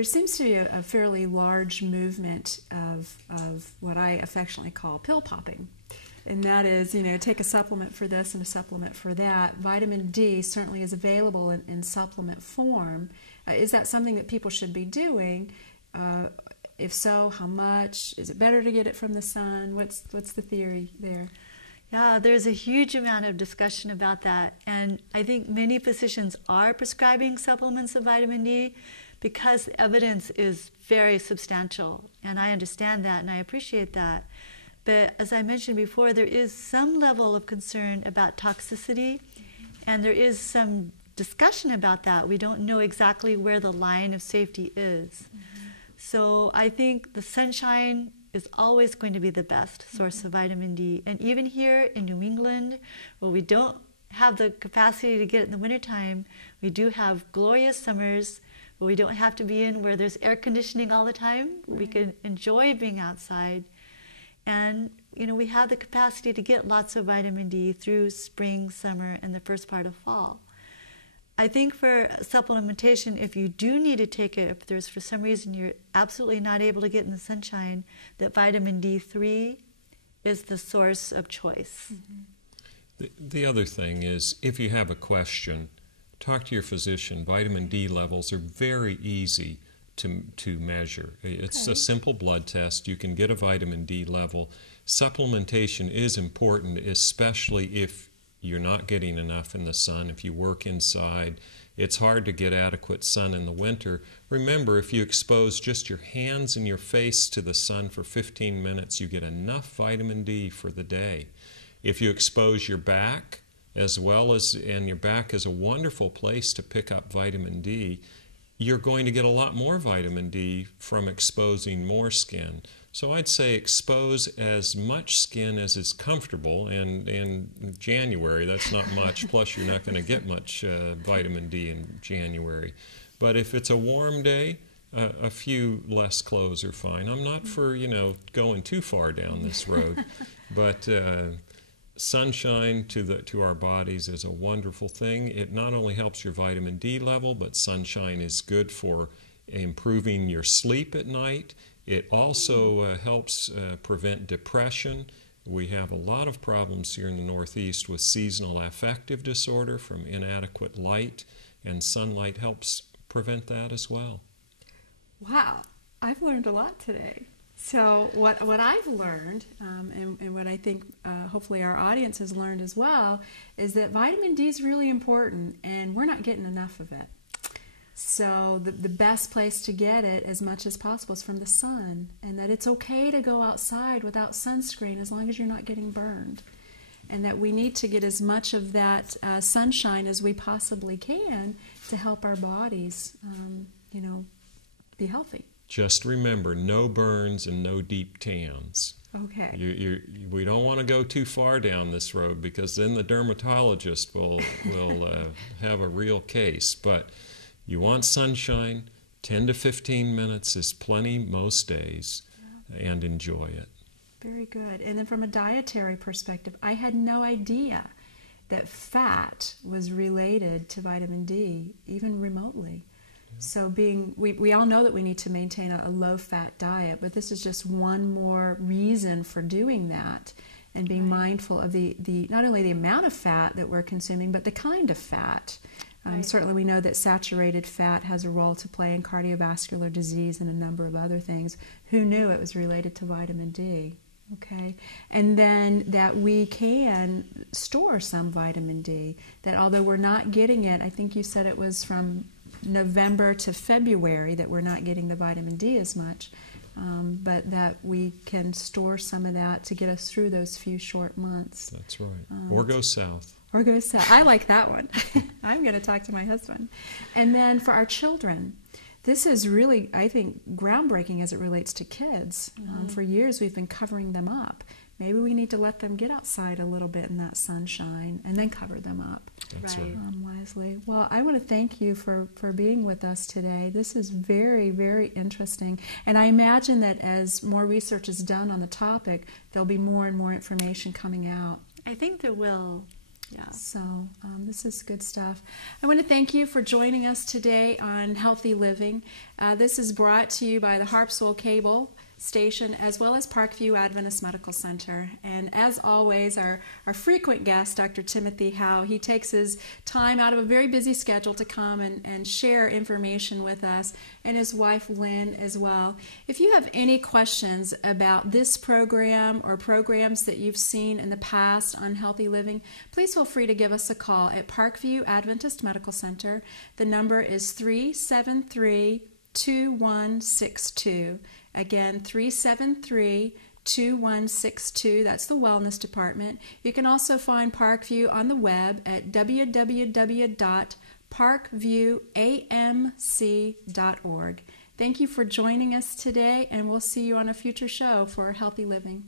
There seems to be a fairly large movement of what I affectionately call pill popping. And that is, take a supplement for this and a supplement for that. Vitamin D certainly is available in supplement form. Is that something that people should be doing? If so, how much? Is it better to get it from the sun? What's the theory there? Yeah, there's a huge amount of discussion about that. And I think many physicians are prescribing supplements of vitamin D because the evidence is very substantial. And I understand that and I appreciate that. But as I mentioned before, there is some level of concern about toxicity, and there is some discussion about that. We don't know exactly where the line of safety is. Mm-hmm. So I think the sunshine is always going to be the best source of vitamin D. And even here in New England, where we don't have the capacity to get it in the wintertime, we do have glorious summers where we don't have to be in where there's air conditioning all the time. We can enjoy being outside. And, we have the capacity to get lots of vitamin D through spring, summer, and the first part of fall. I think for supplementation, if you do need to take it, if there's for some reason you're absolutely not able to get in the sunshine, that vitamin D3 is the source of choice. Mm-hmm. The other thing is, if you have a question, talk to your physician. Vitamin D levels are very easy to measure. It's a simple blood test. You can get a vitamin D level. Supplementation is important, especially if you're not getting enough in the sun. If you work inside, it's hard to get adequate sun in the winter. Remember, if you expose just your hands and your face to the sun for 15 minutes, you get enough vitamin D for the day. If you expose your back as well as, and your back is a wonderful place to pick up vitamin D, you're going to get a lot more vitamin D from exposing more skin. So I'd say expose as much skin as is comfortable, and in January that's not much, plus you're not going to get much vitamin D in January. But if it's a warm day, a few less clothes are fine. I'm not for, going too far down this road, but sunshine to our bodies is a wonderful thing. It not only helps your vitamin D level, but sunshine is good for improving your sleep at night. It also helps prevent depression. We have a lot of problems here in the Northeast with seasonal affective disorder from inadequate light, and sunlight helps prevent that as well. Wow, I've learned a lot today. So what I've learned, and what I think hopefully our audience has learned as well, is that vitamin D is really important, and we're not getting enough of it. So the best place to get it as much as possible is from the sun, and that it's okay to go outside without sunscreen as long as you're not getting burned, and that we need to get as much of that sunshine as we possibly can to help our bodies, be healthy. Just remember, no burns and no deep tans. Okay. We don't want to go too far down this road, because then the dermatologist will have a real case. But you want sunshine. 10 to 15 minutes is plenty most days, and enjoy it. Very good. And then from a dietary perspective, I had no idea that fat was related to vitamin D, even remotely. So we all know that we need to maintain a low-fat diet, but this is just one more reason for doing that, and being mindful of the not only the amount of fat that we're consuming, but the kind of fat. Certainly we know that saturated fat has a role to play in cardiovascular disease and a number of other things. Who knew it was related to vitamin D? Okay, and then that we can store some vitamin D, that although we're not getting it, I think you said it was from November to February that we're not getting the vitamin D as much, but that we can store some of that to get us through those few short months. That's right. Or go south. Or go south. I like that one. I'm going to talk to my husband. And then for our children, this is really, I think, groundbreaking as it relates to kids. For years we've been covering them up. Maybe we need to let them get outside a little bit in that sunshine and then cover them up. That's right. Wisely. Well, I want to thank you for being with us today. This is very, very interesting. And I imagine that as more research is done on the topic, there'll be more and more information coming out. I think there will. Yeah. So this is good stuff. I want to thank you for joining us today on Healthy Living. This is brought to you by the Harpswell Cable Station as well as Parkview Adventist Medical Center. And as always, our frequent guest, Dr. Timothy Howe, he takes his time out of a very busy schedule to come and share information with us, and his wife Lynn as well. If you have any questions about this program or programs that you've seen in the past on Healthy Living, please feel free to give us a call at Parkview Adventist Medical Center. The number is 373-2162. Again, 373-2162. That's the Wellness Department. You can also find Parkview on the web at www.parkviewamc.org. Thank you for joining us today, and we'll see you on a future show for Healthy Living.